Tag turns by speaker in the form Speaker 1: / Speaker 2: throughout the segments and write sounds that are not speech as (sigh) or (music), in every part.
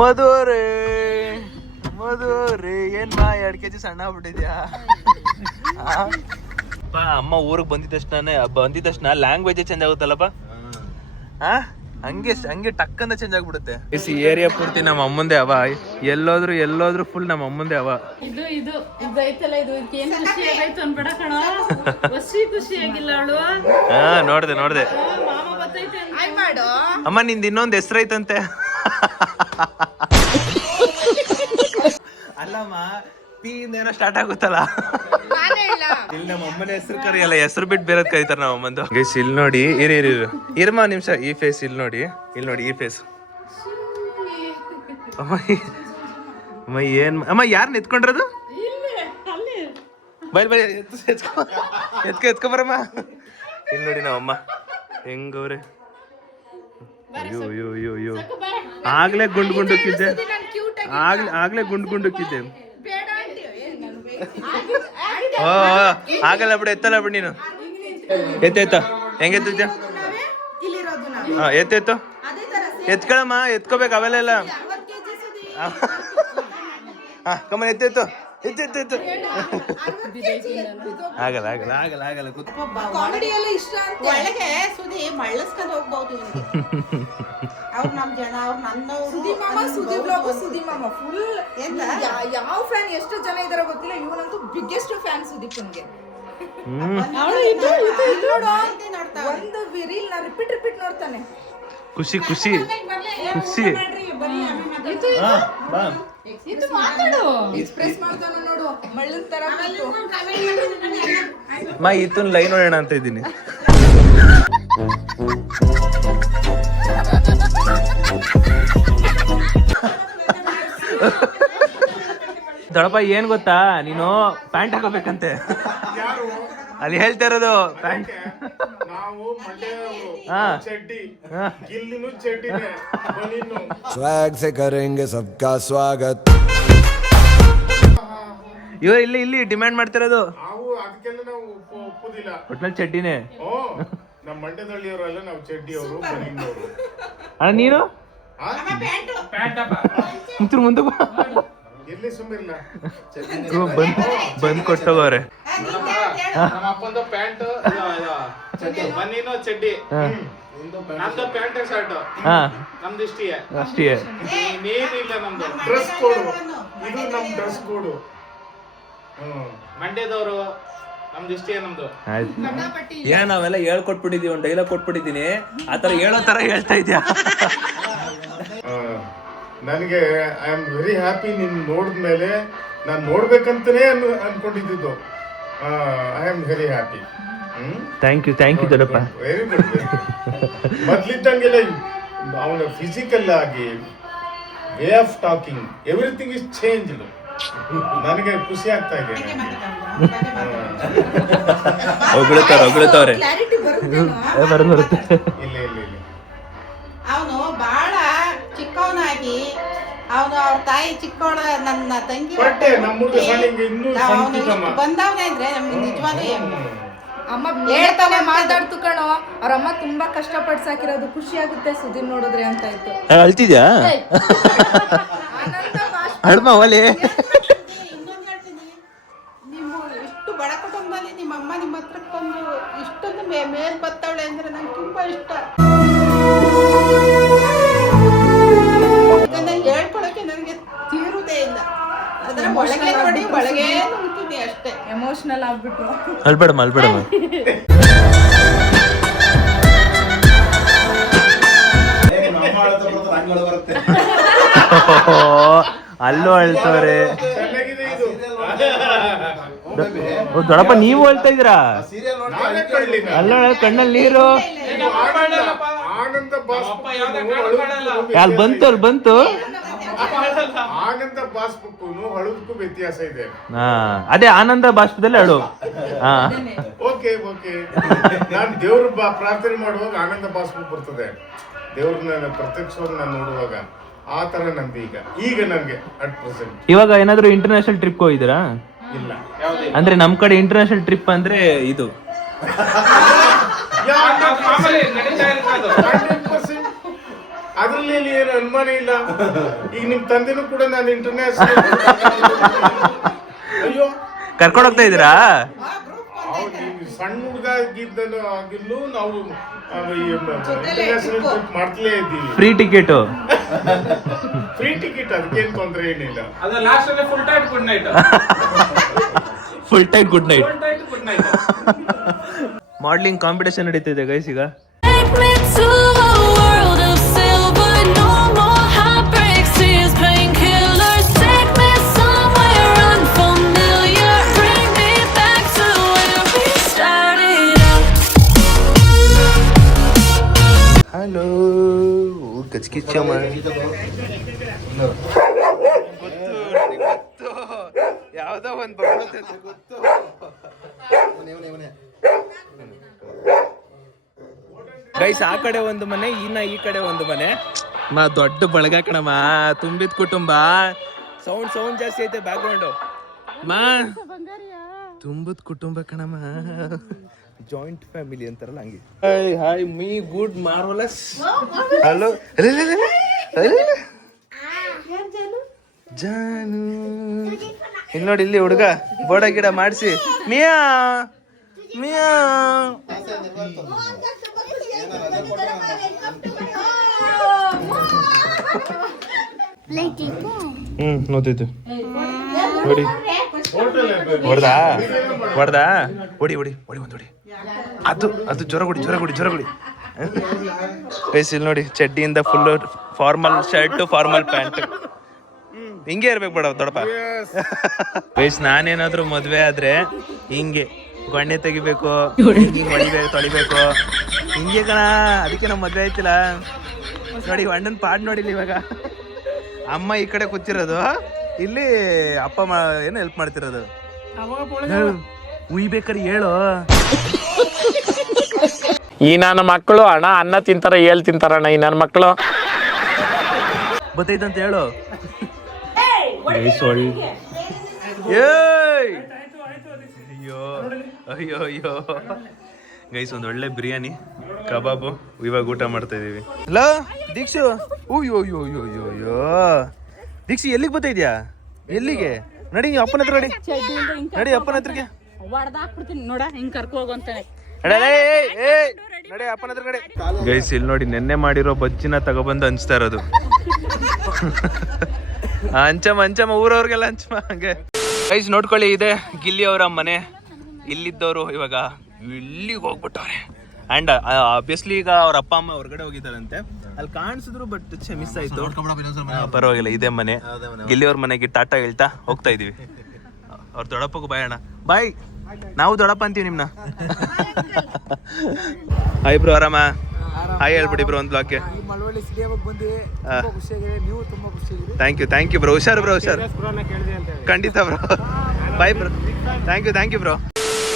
Speaker 1: ಮಧುರೇ ಮಧುರೇ ಏನ್ ಮಾ ಎರಡ್ ಕೆಜಿ ಸಣ್ಣ ಆಗ್ಬಿಟ್ಟಿದ್ಯಾ? ಆ? ಅಪ್ಪ, ಅಮ್ಮ ಊರಿಗೆ ಬಂದಿದ ತಕ್ಷಣ ಬಂದಿದ ತಕ್ಷಣ ಲ್ಯಾಂಗ್ವೇಜ್ ಚೇಂಜ್ ಆಗುತ್ತಲ್ಲಪ್ಪ? ಆ? ಹಂಗೆ ಹಂಗೆ ಟಕ್ ಅಂತ ಚೇಂಜ್ ಆಗ್ಬಿಡುತ್ತೆ. ಈ ಏರಿಯಾ ಪೂರ್ತಿ ನಮ್ಮ ಅಮ್ಮಂದೆ ಅವ. ಎಲ್ಲೋದ್ರು ಎಲ್ಲೋದ್ರು ಫುಲ್ ನಮ್ಮ ಅಮ್ಮಂದೆ ಅವ.
Speaker 2: ಇದು ಇದು ಇದೈತಲ್ಲ ಇದು? ಏನು ಖುಷಿ ಆಗೈತು ಅನ್ಬೇಡ ಕಣ. ಖುಷಿ ಖುಷಿ ಆಗಿಲ್ಲ ಅವಳು.
Speaker 1: ಹಾ ನೋಡ್ದೆ ನೋಡ್ದೆ.
Speaker 2: ಮಾಮ ಬತ್ತೈತೆ ಅಂತ.
Speaker 3: ಮಾಡು.
Speaker 1: ಅಮ್ಮ ನಿಂದ ಇನ್ನೊಂದು ಹೆಸರೈತಂತೆ ಅಲ್ಲಮ್ಮ, ಪಿ ಏನೋ ಸ್ಟಾರ್ಟ್ ಆಗುತ್ತಲ್ಲ?
Speaker 3: ಇಲ್ಲ
Speaker 1: ನಮ್ಮ ಅಮ್ಮನ ಹೆಸರು ಕರೆಯಲ್ಲ, ಹೆಸರು ಬಿಟ್ಟು ಬೇರೆ ಕರೀತಾರ ನಮ್ಮ ಅಮ್ಮಂದು. ಗೈಸ್, ಇಲ್ಲಿ ನೋಡಿ, ಇರಿ ಇರಿ, ಇರು. ಇರಮ್ಮ ನಿಮಿಷ, ಈ ಫೇಸ್ ಇಲ್ಲಿ ನೋಡಿ. ಇಲ್ಲಿ ನೋಡಿ, ಈ ಫೇಸ್ ಅಮ್ಮ ಅಮ್ಮ, ಏನ್ ಅಮ್ಮ, ಯಾರು ನಿಂತ್ಕೊಂಡ್ರದು? Bye bye ಎತ್ಕೊ ಎತ್ಕೊ ಎತ್ಕೊ ಬರಮ್ಮ. ಇಲ್ಲಿ ನೋಡಿ ಅಮ್ಮ. ಹೆಂಗವ್ರೆ? ಅಯ್ಯೋ ಅಯ್ಯೋ ಅಯ್ಯೋ ಅಯ್ಯೋ. ಆಗ್ಲೇ ಗುಂಡು ಗುಂಡುಕ್ಕಿದ್ದೆ
Speaker 3: ನಾನು ಕ್ಯೂಟ್ ಆಗಿ
Speaker 1: ಆಗ್ಲೇ ಆಗ್ಲೇ ಗುಂಡು ಗುಂಡುಕ್ಕಿದ್ದೆ
Speaker 3: ಬೇಡ ಅಂತೀಯ ಏನ್ ನಾನು
Speaker 1: ಓ ಆಗಲ್ಲ ಬಿಡು ಎತ್ತಲ್ಲ ಬಿಡು ನೀನು. ಎತ್ತ ಎತ್ತ. ಹೆಂಗೆ ಎತ್ತಿದ್ಯ? ಹಾ ಎತ್ತೆತ್ತು
Speaker 3: ಅದೇ ತರ
Speaker 1: ಎತ್ಕೊಳಮ್ಮ ಎತ್ಕೋಬೇಕು ಅವೆಲ್ಲ. ಹಾ ಕಮ್ಮ ಎತ್ತೆತ್ತು
Speaker 3: ಎತ್ತೆತ್ತು
Speaker 1: ಆಗಲ್ಲ ಆಗಲ್ಲ ಆಗಲ್ಲ ಆಗಲ್ಲ. ಕೂತ್
Speaker 3: ಕಾಮಿಡಿ ಎಲ್ಲ ಇಷ್ಟ ಅಂತ ಒಳಗೆ ಸುದಿ ಮಳ್ಳಸ್ಕೊಂಡು ಹೋಗ್ಬಹುದು (laughs) ಅವ್ರು ನಮ್ ಜನ ಅವ್ರು ನನ್ನ
Speaker 4: ಸುದಿ ಮಾಮ ಸುದಿ ಬ್ಲಾಗ್ ಸುದಿ ಮಾಮ ಫುಲ್? ಯಾವ ಫ್ಯಾನ್ ಎಷ್ಟು ಜನ ಇದಾರೆ ಗೊತ್ತಿಲ್ಲ ಇವನಂತೂ ಬಿಗ್ಗೆಸ್ಟ್ ಫ್ಯಾನ್ ನೋಡು
Speaker 3: ನೋಡ್ತಾ
Speaker 4: ಒಂದು ವಿರಿಲ್ ನಾ ರಿಪೀಟ್ ರಿಪೀಟ್ ನೋಡ್ತಾನೆ.
Speaker 1: ಖುಷಿ ಖುಷಿ. ಖುಷಿ. ಹಾ, ಬಾ.
Speaker 2: ಇದು ಮಾತಾಡು.
Speaker 4: ಎಕ್ಸ್ಪ್ರೆಸ್ ಮಾಡ್ತಾನೆ ನೋಡು. ಮಳ್ಳನ್ ತರ.
Speaker 1: ಮಾ ಈತನ್ ಲೈನ್ ನೋಡೋಣ ಅಂತ ಇದ್ದೀನಿ. (laughs) ದೊಡಪ್ಪ ಏನ್ ಗೊತ್ತಾ? ನೀನು ಪ್ಯಾಂಟ್ ಹಾಕೋಬೇಕಂತೆ. ಅಲ್ಲಿ ಹೇಳ್ತಾ ಇರೋದು ಪ್ಯಾಂಟ್.
Speaker 5: ಸ್ವಾಗ್ ಸೆ ಸಬ್ಕಾ ಸ್ವಾಗತ್.
Speaker 1: ಇವ್ರು ಇಲ್ಲಿ ಇಲ್ಲಿ ಡಿಮ್ಯಾಂಡ್ ಮಾಡ್ತಿರೋದು. ಒಟ್ನಲ್ಲಿ ಚಡ್ಡಿನೇ.
Speaker 6: ನಮ್ಮ ಮಂಡ್ಯದಳ್ಳಿಯವರಲ್ಲ ನಾವು ಚಡ್ಡಿ ಅವರು
Speaker 1: ಅಣ್ಣ ನೀನು? ಮುಂಚೆ ಮುಂದೆ ಬಾ.
Speaker 6: ಎಲ್ಲಿ ಸುಮ್ಮಿಲ್ಲ
Speaker 1: ಇವ ಬಂದ್ ಬಂದ್ ಕೊಟ್ಟೋಗವ್ರೆ
Speaker 7: ನಮ್ಮ ಅಪ್ಪಂದು ಪ್ಯಾಂಟ್ ಬನ್ನಿನೋ ಚಡ್ಡಿ. ನಮ್ದು ಪ್ಯಾಂಟ್ ಶರ್ಟ್.
Speaker 1: ಹಾ.
Speaker 7: ನಮ್ದು ಇಷ್ಟಿಯೇ.
Speaker 1: ಅಷ್ಟೇ
Speaker 7: ಇನ್ನೇನಿಲ್ಲ ನಮ್ದು.
Speaker 6: ಡ್ರೆಸ್ ಕೋಡು ಇದು ನಮ್ಮ ಡ್ರೆಸ್ ಕೋಡು ಹ್ಮ್.
Speaker 7: ಮಂಡ್ಯದವರು ನಮ್ದು? ಇಷ್ಟಿಯೇ ನಮ್ದು
Speaker 1: ಏನ್ ನಾವೆಲ್ಲ ಹೇಳ್ಕೊಟ್ಬಿಟ್ಟಿದೀವಿ ಒಂದು ಡೈಲಾಗ್ ಕೊಟ್ಬಿಟ್ಟಿದೀನಿ. ಆತರ ಹೇಳೋ ತರ ಹೇಳ್ತಾ ಇದ್ಯಾ?
Speaker 6: ನನಗೆ ಐ ಆಮ್ ವೆರಿ ಹ್ಯಾಪಿ ನಿನ್ ನೋಡಿದ್ಮೇಲೆ ನಾನು ನೋಡ್ಬೇಕಂತಾನೆ ಅನ್ ಅನ್ಕೊಂಡಿದ್ದು. I am very happy
Speaker 1: thank you thank you ದೊಡ್ಡಪ್ಪ.
Speaker 6: ವೆರಿ ಗುಡ್ ಮೊದ್ಲಿದ್ದಂಗೆಲ್ಲ ಅವನ ಫಿಸಿಕಲ್ ಆಗಿ way of talking everything is change ನನಗೆ ಖುಷಿ ಆಗ್ತಾ ಇದೆ
Speaker 1: ಹೊಗಳ್ತಾವ್ರೆ ಬರೋದು ಬರುತ್ತೆ
Speaker 6: ಇಲ್ಲ ಇಲ್ಲ ಇಲ್ಲ.
Speaker 3: ಅವನು ಬಹಳ ಚಿಕ್ಕವನಾಗಿ ಅವನು ಅವ್ರ ತಾಯಿ ಚಿಕ್ಕವಳ ನನ್ನ ತಂಗಿ. ಬಂದವನೇ ಅಂದ್ರೆ ನಮ್ಗೆ ನಿಜವಾಗ್ಲೂ ಹೆಮ್ಮೆ.
Speaker 4: ಅಮ್ಮ
Speaker 3: ಹೇಳ್ತಾನೆ
Speaker 4: ಹೇಳ್ತಾನೆ ಮಾತಾಡ್ತು ಕಣೋ. ಅವ್ರ ಅಮ್ಮ ತುಂಬಾ ಕಷ್ಟ ಪಡ್ಸಾಕಿರೋದು ಖುಷಿ ಆಗುತ್ತೆ ಸುದೀನ್ ನೋಡಿದ್ರೆ ಅಂತ ಇತ್ತು.
Speaker 1: ಅಳ್ತಿದ್ಯಾ?
Speaker 4: ಆನಂದ ಬಾಷ್ಪ.
Speaker 1: ಅಳ್ಮ ಒಲೆ
Speaker 3: ಇನ್ನೊಂದು ಹೇಳ್ತೀನಿ ನಿಮ್ಮ ಇಷ್ಟು ಬಡ ಕುಟುಂಬದಲ್ಲಿ ನಿಮ್ಮ ಅಮ್ಮ ನಿಮ್ಮ ಹತ್ರ ಬಂದು ಇಷ್ಟೊಂದು ಮೇ ಮೇಲ್ ಬತ್ತವಳೆ ಅಂದ್ರೆ ನಂಗೆ ತುಂಬಾ ಇಷ್ಟ. ಇದನ್ನ ಹೇಳ್ಕೊಳಕ್ಕೆ ನನಗೆ ತೀರುವುದೇ ಇಲ್ಲ. ಅದರ ಒಳಗೆ ನೋಡಿ ಒಳಗೆ ನುಗ್ತೀನಿ ಅಷ್ಟೇ.
Speaker 4: ಎಮೋಷನಲ್ ಆಗ್ಬಿಟ್ಟು
Speaker 1: ಅಲ್ಬೇಡಮ್ಮ ಅಲ್ಬೇಡಮ್ಮ ಅಲ್ಲೂ ಅಳ್ತವ್ರೆ. ದೊಡ್ಡಪ್ಪ ನೀವು ಹೇಳ್ತಾ ಇದ್ದೀರಾ. ಅಲ್ಲ ಕಣ್ಣಲ್ಲಿ ನೀರು. ಅಲ್ಲಿ ಬಂತು ಅಲ್ಲಿ ಬಂತು.
Speaker 6: ಆನಂದ ಹಳದಕ್ಕೂ ವ್ಯತ್ಯಾಸ ಇದೆ.
Speaker 1: ಹಾ ಅದೇ ಆನಂದ ಬಾಷ್ಪದಲ್ಲಿ ಅಳು. ಹಾ.
Speaker 6: Okay okay. ನಾನು ದೇವ್ರ ಪ್ರಾರ್ಥನೆ ಮಾಡುವಾಗ ಆನಂದ ಬಾಷ್ಪ ಬರ್ತದೆ. ದೇವ್ರನ್ನ ಪ್ರತ್ಯಕ್ಷವಾಗಿ ನಾನು ನೋಡುವಾಗ ಆ ತರ ನಂದು ಈಗ. ಈಗ ನನಗೆ ಅಟ್ ಪ್ರೆಸೆಂಟ್
Speaker 1: ಇವಾಗ ಏನಾದ್ರು ಇಂಟರ್ನ್ಯಾಷನಲ್ ಟ್ರಿಪ್ ಹೋಗಿದ್ದೀರಾ?
Speaker 6: ಇಲ್ಲ.
Speaker 1: ಅಂದ್ರೆ ನಮ್ ಕಡೆ ಇಂಟರ್ನ್ಯಾಷನಲ್ ಟ್ರಿಪ್ ಅಂದ್ರೆ ಇದು.
Speaker 7: ಮಾಮೂಲಿ ನಡೀತಾ ಇರ್ತದೆ ಅದು.
Speaker 6: ಹಂಡ್ರೆಡ್ ಪರ್ಸೆಂಟ್ ಅದ್ರಲ್ಲಿ ಏನು ಅನುಮಾನ ಇಲ್ಲ? ಈಗ ನಿಮ್ ತಂದೆನೂ ಕೂಡ ನಾನು ಇಂಟರ್ನ್ಯಾಷನಲ್ (laughs) ಅಯ್ಯೋ.
Speaker 1: ಕರ್ಕೊಂಡು ಹೋಗ್ತಾ
Speaker 6: ಈ ಸಣ್ಣ ಹುಡುಗ ಆಗಿದ್ದನು ಆಗಿಲ್ಲೂ ನಾವು ಇಂಟರ್ನ್ಯಾಷನಲ್ ಟ್ರಿಪ್ ಮಾಡ್ತಲೇ ಇದ್ದೀವಿ.
Speaker 1: ಫ್ರೀ ಟಿಕೆಟ್
Speaker 6: ಫ್ರೀ ಟಿಕೆಟ್ ಅದಕ್ಕೇನು ತೊಂದರೆ ಏನಿಲ್ಲ.
Speaker 7: ಅದ ಲಾಸ್ಟ್ ಅಲ್ಲಿ full tight good night
Speaker 1: full time good night
Speaker 7: full tight good night
Speaker 1: modelling competition ನಡೀತಿದೆ ಗೈಸ್ ಈಗ. ಯಾವುದೋ ಒಂದು ಗೊತ್ತು. ಗೈಸ್ ಆ ಕಡೆ ಒಂದು ಮನೆ ಇನ್ನ ಈ ಕಡೆ ಒಂದು ಮನೆ. ಮಾ ದೊಡ್ಡ ಬಳಗ ಕಣಮ್ಮ. ತುಂಬಿದ ಕುಟುಂಬ. ಸೌಂಡ್ ಸೌಂಡ್ ಜಾಸ್ತಿ ಐತೆ ಬ್ಯಾಕ್ ಗ್ರೌಂಡ್ ಮಾ ತುಂಬದ ಕುಟುಂಬ ಕಣಮ್ಮ. ಜಾಯಿಂಟ್ ಫ್ಯಾಮಿಲಿ ಅಂತಾರಲ್ಲ ಹಂಗೆ. Hi hi me good marvellous. Hello ಜಾನು. ಇಲ್ಲಿ ನೋಡಿ ಇಲ್ಲಿ ಹುಡುಗ ಬೋಡ ಗಿಡ ಮಾಡಿಸಿ. ಮಿಯಾ ಮಿಯಾ. ಹ್ಮ್ ನೋಡ್ತಿತ್ತು ಹೊಡಿ. ಹೊಡ್ದಾ? ಹೊಡ್ದಾ? ಹೊಡಿ ಹೊಡಿ ಹೊಡಿ ಒಂದು ಹೊಡಿ. ಅದು ಅದು ಜ್ವರ ಕೊಡಿ ಜ್ವರ ಕೊಡಿ ಜ್ವರ ಕೊಡಿ ಗೈಸ್ ಇಲ್ಲಿ ನೋಡಿ ಚಡ್ಡಿಯಿಂದ full formal shirt formal pant ಹಿಂಗೆ ಇರ್ಬೇಕು ಬೇಡ ದೊಡ್ಡಪ್ಪ. ಬೇಸ್ ನಾನೇನಾದ್ರೂ ಮದ್ವೆ ಆದ್ರೆ ಹಿಂಗೆ ಗೊಣ್ಣೆ ತೆಗಿಬೇಕು ಹಿಂಗೆ ಹೊಡಿಬೇಕು ತೊಳಿಬೇಕು. ಹಿಂಗೆ ಕಣ ಅದಕ್ಕೆ ನಮ್ಮ ಮದ್ವೆ ಆಯ್ತಿಲ್ಲ. ನೋಡಿ ಅಣ್ಣನ ಪಾಡ್ ನೋಡಿಲ್ಲ ಇವಾಗ. ಅಮ್ಮ ಈ ಕಡೆ ಕೂತಿರೋದು ಇಲ್ಲಿ ಅಪ್ಪ ಏನು ಹೆಲ್ಪ್ ಮಾಡ್ತಿರೋದು. ಉಯ್ಬೇಕಾರೆ ಹೇಳು.
Speaker 8: ಈ ನನ್ನ ಮಕ್ಕಳು ಅಣ್ಣ ಅನ್ನ ತಿಂತಾರ ಏಳ್ ತಿಂತಾರಣ್ಣ ಈ ನನ್ನ ಮಕ್ಕಳು.
Speaker 1: ಗೊತ್ತೈತಂತ ಹೇಳು. ಅಯ್ಯೋ ಅಯ್ಯೋ ಅಯ್ಯೋ. ಗೈಸ್ ಒಂದು ಒಳ್ಳೆ ಬಿರಿಯಾನಿ ಕಬಾಬು ಇವಾಗ ಊಟ ಮಾಡ್ತಾ ಇದೀವಿ. ಹಲೋ ದೀಕ್ಷು. ಅಯ್ಯೋ ಅಯ್ಯೋ ಅಯ್ಯೋ ಅಯ್ಯೋ ಅಯ್ಯೋ. ದೀಕ್ಷಿ ಎಲ್ಲಿಗೆ ಬರ್ತಾ ಇದೆಯಾ? ಎಲ್ಲಿಗೆ? ನಡಿ ಅಪ್ಪನ ಹತ್ರ ನಡಿ. ನಡಿ ಅಪ್ಪನ ಹತ್ರಕ್ಕೆ.
Speaker 2: ನೋಡ ಹಿಂಗ್ ಕರ್ಕೊ ಹೋಗಂತಾನೆ
Speaker 1: ಗೈಸ್ ಇಲ್ಲಿ ನೋಡಿ ನೆನ್ನೆ ಮಾಡಿರೋ ಬಜ್ಜಿನ ತಗೊಬಂದು ಹಂಚ್ತಾ ಇರೋದು. ಹಂಚಮ್ಮ ಹಂಚಮ್ಮ ಊರವ್ರಿಗೆಲ್ಲ ಹಂಚಮ್ಮ ಹಂಗೆ. ಗೈಸ್ ನೋಡ್ಕೊಳ್ಳಿ ಇದೆ ಗಿಲ್ಲಿ ಅವರ ಮನೆ. ಇಲ್ಲಿದ್ದವರು ಇವಾಗ ಇಲ್ಲಿಗೆ ಹೋಗ್ಬಿಟ್ಟವ್ರೆ. ಅಂಡ್ ಆಬ್ವಿಯಸ್ಲಿ ಈಗ ಅವ್ರ ಅಪ್ಪ ಅಮ್ಮ ಹೊರಗಡೆ ಹೋಗಿದ್ದಾರಂತೆ. ಅಲ್ಲಿ ಕಾಣಿಸಿದ್ರು ಬಟ್ ಮಿಸ್ ಆಯ್ತು. ಪರವಾಗಿಲ್ಲ ಇದೇ ಮನೆ. ಗಿಲ್ಲಿ ಅವ್ರ ಮನೆಗೆ ಟಾಟಾ ಹೇಳ್ತಾ ಹೋಗ್ತಾ ಇದೀವಿ ಅವ್ರ ದೊಡ್ಡಪ್ಪಗೂ ಬಾಯ್ ಅಣ್ಣ. ಬಾಯ್. ನಾವು ದೊಡ್ಡಪ್ಪ ಅಂತೀವಿ ನಿಮ್ನ. ಹಾಯ್ ಬ್ರೋ ಆರಾಮ? ಹಾಯ್ ಹೇಳ್ಬಿಡಿ ಬ್ರೋ ಒಂದು ಬ್ಲಾಕ್ಗೆ thank you thank you bro ಹುಷಾರು ಬ್ರೋ ಹುಷಾರು. ಖಂಡಿತ bro bye bro thank you thank you bro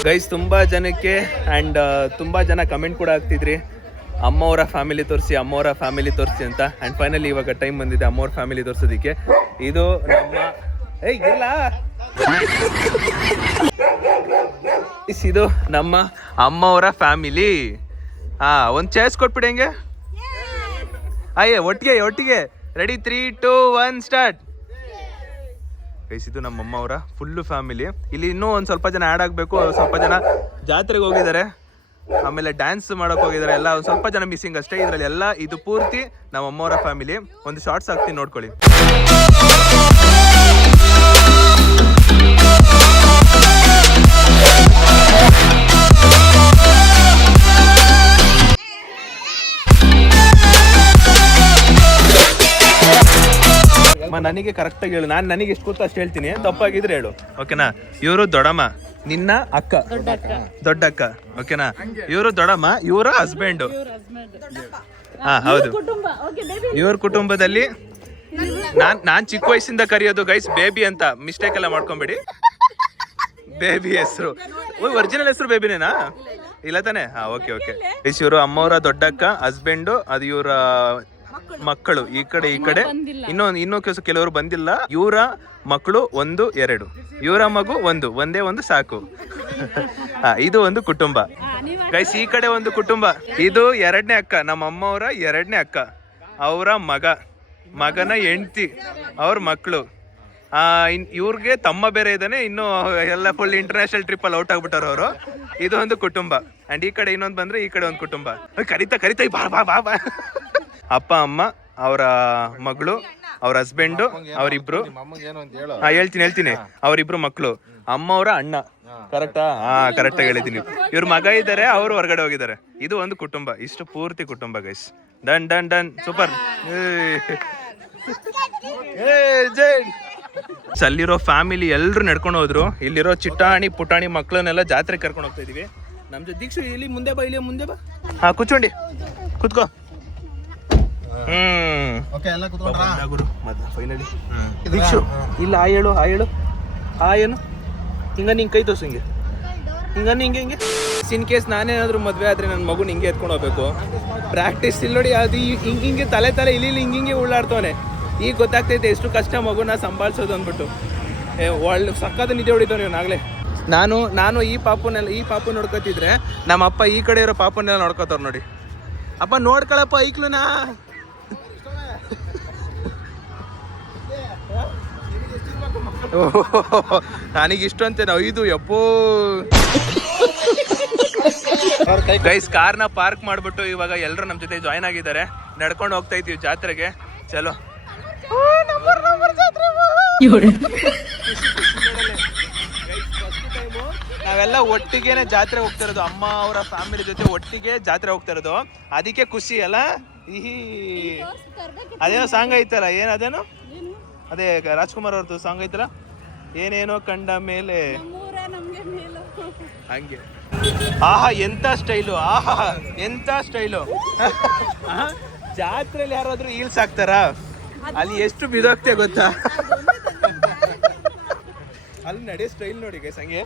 Speaker 1: guys ತುಂಬ ಜನಕ್ಕೆ ಆ್ಯಂಡ್ ತುಂಬ ಜನ ಕಮೆಂಟ್ ಕೂಡ ಆಗ್ತಿದ್ರಿ ಅಮ್ಮವರ ಫ್ಯಾಮಿಲಿ ತೋರಿಸಿ ಅಮ್ಮವರ ಫ್ಯಾಮಿಲಿ ತೋರಿಸಿ ಅಂತ. ಆ್ಯಂಡ್ ಫೈನಲಿ ಇವಾಗ ಟೈಮ್ ಬಂದಿದೆ ಅಮ್ಮವ್ರ ಫ್ಯಾಮಿಲಿ ತೋರಿಸೋದಕ್ಕೆ. ಇದು ನಮ್ಮ ಏಯ್ ಇಲ್ಲ ಇದು ನಮ್ಮ ಅಮ್ಮವರ ಫ್ಯಾಮಿಲಿ. ಹಾ, ಒಂದು ಚೇಸ್ ಕೊಟ್ಬಿಡಿ ಹೆಂಗೆ? ಅಯ್ಯ, ಒಟ್ಟಿಗೆ ಒಟ್ಟಿಗೆ. Ready three two one start ಇದು ನಮ್ಮ ಅಮ್ಮವರ ಫುಲ್ಲು ಫ್ಯಾಮಿಲಿ ಇಲ್ಲಿ ಇನ್ನೂ ಒಂದು ಸ್ವಲ್ಪ ಜನ ಆ್ಯಡ್ ಆಗಬೇಕು. ಸ್ವಲ್ಪ ಜನ ಜಾತ್ರೆಗೆ ಹೋಗಿದ್ದಾರೆ ಆಮೇಲೆ ಡ್ಯಾನ್ಸ್ ಮಾಡೋಕೆ ಹೋಗಿದ್ದಾರೆ ಎಲ್ಲ. ಒಂದು ಸ್ವಲ್ಪ ಜನ ಮಿಸ್ಸಿಂಗ್ ಅಷ್ಟೇ. ಇದರಲ್ಲಿ ಎಲ್ಲ ಇದು ಪೂರ್ತಿ ನಮ್ಮ ಅಮ್ಮವರ ಫ್ಯಾಮಿಲಿ ಒಂದು ಶಾರ್ಟ್ಸ್ ಹಾಕ್ತೀನಿ, ನೋಡ್ಕೊಳ್ಳಿ. ಅಮ್ಮ ನನಗೆ ಕರೆಕ್ಟಾಗಿ ಹೇಳು. ನಾನು ನನಗೆ ಎಷ್ಟು ಗೊತ್ತು ಅಷ್ಟು ಹೇಳ್ತೀನಿ. ತಪ್ಪಾಗಿದ್ರೆ ಹೇಳು. ಓಕೆನಾ? ಇವರು ದೊಡ್ಡಮ್ಮ ನಿನ್ನ ಅಕ್ಕ. ದೊಡ್ಡ ಅಕ್ಕ ಓಕೆನಾ? ಇವರು ದೊಡ್ಡಮ್ಮ ಇವರ ಹಸ್ಬೆಂಡ್ ಹಾ ಹೌದು.
Speaker 2: ಕುಟುಂಬ. ಓಕೆ ಬೇಬಿ
Speaker 1: ಇವ್ರ ಕುಟುಂಬದಲ್ಲಿ ನಾನ್ ನಾನ್ ಚಿಕ್ಕ ವಯಸ್ಸಿಂದ ಕರೆಯೋದು ಗೈಸ್ ಬೇಬಿ ಅಂತ ಮಿಸ್ಟೇಕ್ ಎಲ್ಲ ಮಾಡ್ಕೊಂಬೇಡಿ. ಬೇಬಿ ಹೆಸರು. ಒರಿಜಿನಲ್ ಹೆಸರು ಬೇಬಿನೇನಾ ಇಲ್ಲ ತಾನೆ? ಹಾ ಓಕೆ ಓಕೆ ಇವರು ಅಮ್ಮವರ ದೊಡ್ಡಕ್ಕ ಹಸ್ಬೆಂಡು ಅದು ಇವರ ಮಕ್ಕಳು. ಈ ಕಡೆ ಈ ಕಡೆ ಇನ್ನೊಂದು ಇನ್ನೂ ಕೆಲಸ ಕೆಲವರು ಬಂದಿಲ್ಲ. ಇವರ ಮಕ್ಕಳು ಒಂದು ಎರಡು. ಇವರ ಮಗು ಒಂದು. ಒಂದೇ ಒಂದು ಸಾಕು. ಹಾ ಇದು ಒಂದು ಕುಟುಂಬ. ಗೈಸ್ ಈ ಕಡೆ ಒಂದು ಕುಟುಂಬ. ಇದು ಎರಡನೇ ಅಕ್ಕ. ನಮ್ಮ ಅಮ್ಮವರ ಎರಡನೇ ಅಕ್ಕ. ಅವರ ಮಗ. ಮಗನ ಹೆಂಡತಿ. ಅವ್ರ ಮಕ್ಕಳು ಇನ್ ಇವ್ರಿಗೆ ತಮ್ಮ ಬೇರೆ ಇದ್ದಾನೆ ಇನ್ನು ಎಲ್ಲ ಫುಲ್ ಇಂಟರ್ನ್ಯಾಷನಲ್ ಟ್ರಿಪ್ ಅಲ್ಲಿ ಔಟ್ ಆಗ್ಬಿಟ್ಟಾರ ಅವರು. ಇದು ಒಂದು ಕುಟುಂಬ. ಅಂಡ್ ಈ ಕಡೆ ಇನ್ನೊಂದು ಬಂದ್ರೆ ಈ ಕಡೆ ಒಂದು ಕುಟುಂಬ. ಕರಿತಾ ಕರಿತಾ ಬಾ ಬಾ ಬಾ ಬಾ. ಅಪ್ಪ, ಅಮ್ಮ, ಅವರ ಮಗಳು, ಅವ್ರ ಹಸ್ಬೆಂಡು ಅವರಿಬ್ರು. ಹಾ, ಹೇಳ್ತೀನಿ ಹೇಳ್ತೀನಿ. ಅವರಿಬ್ರು ಮಕ್ಕಳು ಅಮ್ಮ ಅವರ ಅಣ್ಣ. ಕರೆಕ್ಟಾ ಹಾ ಕರೆಕ್ಟ್ ಆಗಿ ಹೇಳಿದ್ದೀನಿ. ಇವ್ರ ಮಗ ಇದ್ದಾರೆ, ಅವರು ಹೊರಗಡೆ ಹೋಗಿದ್ದಾರೆ. ಇದು ಒಂದು ಕುಟುಂಬ. ಇಷ್ಟು ಪೂರ್ತಿ ಕುಟುಂಬ guys done done done. Super ಅಲ್ಲಿರೋ ಫ್ಯಾಮಿಲಿ ಎಲ್ಲರೂ ನಡ್ಕೊಂಡು ಹೋದ್ರು. ಇಲ್ಲಿರೋ ಚಿಟ್ಟಾಣಿ, ಪುಟಾಣಿ ಮಕ್ಕಳನ್ನೆಲ್ಲ ಜಾತ್ರೆ ಕರ್ಕೊಂಡು ಹೋಗ್ತಾ ಇದೀವಿ. ನಮ್ ಜೊತೆ ದೀಕ್ಷು, ಇಲ್ಲಿ ಮುಂದೆ ಬಾ, ಇಲ್ಲಿ ಮುಂದೆ ಬಾ. ಹಾ, ಕೂತ್ಕೊಂಡಿ. ಕೂತ್ಕೋ. ಹ್ಮ್. ಬಂದ ಗುರು ಫೈನಲಿ ದೀಕ್ಷು ಇಲ್ಲ ಆ ಹೇಳು ಆ ಹೇಳು. ಆ ಏನು? ಹಿಂಗ ನಿಂಗೆ ಕೈ ತೋರ್ಸು ಹಿಂಗೆ. ಹಿಂಗ ಹಿಂಗೆ ಹಿಂಗೆ. ಇನ್ ಕೇಸ್ ನಾನೇನಾದ್ರೂ ಮದ್ವೆ ಆದ್ರೆ ನನ್ನ ಮಗು ಹಿಂಗೆ ಎತ್ಕೊಂಡು ಹೋಗ್ಬೇಕು. ಪ್ರಾಕ್ಟೀಸ್ ಇಲ್ಲಿ ನೋಡಿ ಅದು ಹಿಂಗೆ ಹಿಂಗ್ ತಲೆ ತಲೆ ಇಲ್ಲಿ ಇಲ್ಲಿ ಹಿಂಗೆ ಹಿಂಗೆ ಉಳ್ಳಾಡ್ತವನೆ. ಈಗ ಗೊತ್ತಾಗ್ತೈತೆ ಎಷ್ಟು ಕಷ್ಟ ಮಗುನ ಸಂಭಾಳಿಸೋದು ಅಂದ್ಬಿಟ್ಟು. ಏ ಒಳ್ಳೆ ಸಕ್ಕದ ನಿದ್ದೆ ಹೊಡಿತಾವ ನೀವು ನಾಗ್ಲೆ ನಾನು ನಾನು ಈ ಪಾಪನೆಲ್ಲ ಈ ಪಾಪು ನೋಡ್ಕೋತಿದ್ರೆ ನಮ್ಮ ಅಪ್ಪ ಈ ಕಡೆ ಇರೋ ಪಾಪನೆಲ್ಲ ನೋಡ್ಕೋತಾರ ನೋಡಿ. ಅಪ್ಪ ನೋಡ್ಕೊಳಪ್ಪ ಐಕ್ಲುನಾ? ನನಗೆ ಇಷ್ಟು ಇದು ಐದು ಎಪ್ಪೋ ಗೈಸ್ ಕಾರ್ನ ಪಾರ್ಕ್ ಮಾಡ್ಬಿಟ್ಟು ಇವಾಗ ಎಲ್ಲರೂ ನಮ್ಮ ಜೊತೆ ಜಾಯ್ನ್ ಆಗಿದ್ದಾರೆ. ನಡ್ಕೊಂಡು ಹೋಗ್ತಾ ಇದೀವಿ ಜಾತ್ರೆಗೆ. ಚಲೋ. ನಾವೆಲ್ಲ ಒಟ್ಟಿಗೆನೆ ಜಾತ್ರೆ ಹೋಗ್ತಾ ಇರೋದು. ಅಮ್ಮ ಅವರ ಫ್ಯಾಮಿಲಿ ಜೊತೆ ಒಟ್ಟಿಗೆ ಜಾತ್ರೆ ಹೋಗ್ತಾ ಇರೋದು. ಅದಕ್ಕೆ ಖುಷಿ ಅಲ್ಲ? ಈ ಅದೇನೋ ಸಾಂಗ್ ಐತಲ್ಲ ಏನ್ ಅದೇನು ಅದೇ ರಾಜ್ಕುಮಾರ್ ಅವ್ರದ್ದು ಸಾಂಗ್ ಐತಲ್ಲ? ಏನೇನೋ ಕಂಡ ಮೇಲೆ. ಹಂಗೆ. ಆಹಾ ಎಂತ ಸ್ಟೈಲು ಆಹಾ ಎಂತ ಸ್ಟೈಲು ಜಾತ್ರೆಯಲ್ಲಿ ಯಾರಾದ್ರೂ ಈಲ್ಸ್ ಹಾಕ್ತಾರ? ಅಲ್ಲಿ ಎಷ್ಟು ಬಿದೋಗ್ತೆ ಗೊತ್ತಾ? ಅಲ್ಲಿ ನಡೆಯೋ ಸ್ಟೈಲ್ ನೋಡಿ ಗೈಸ್ ಹಂಗೆ.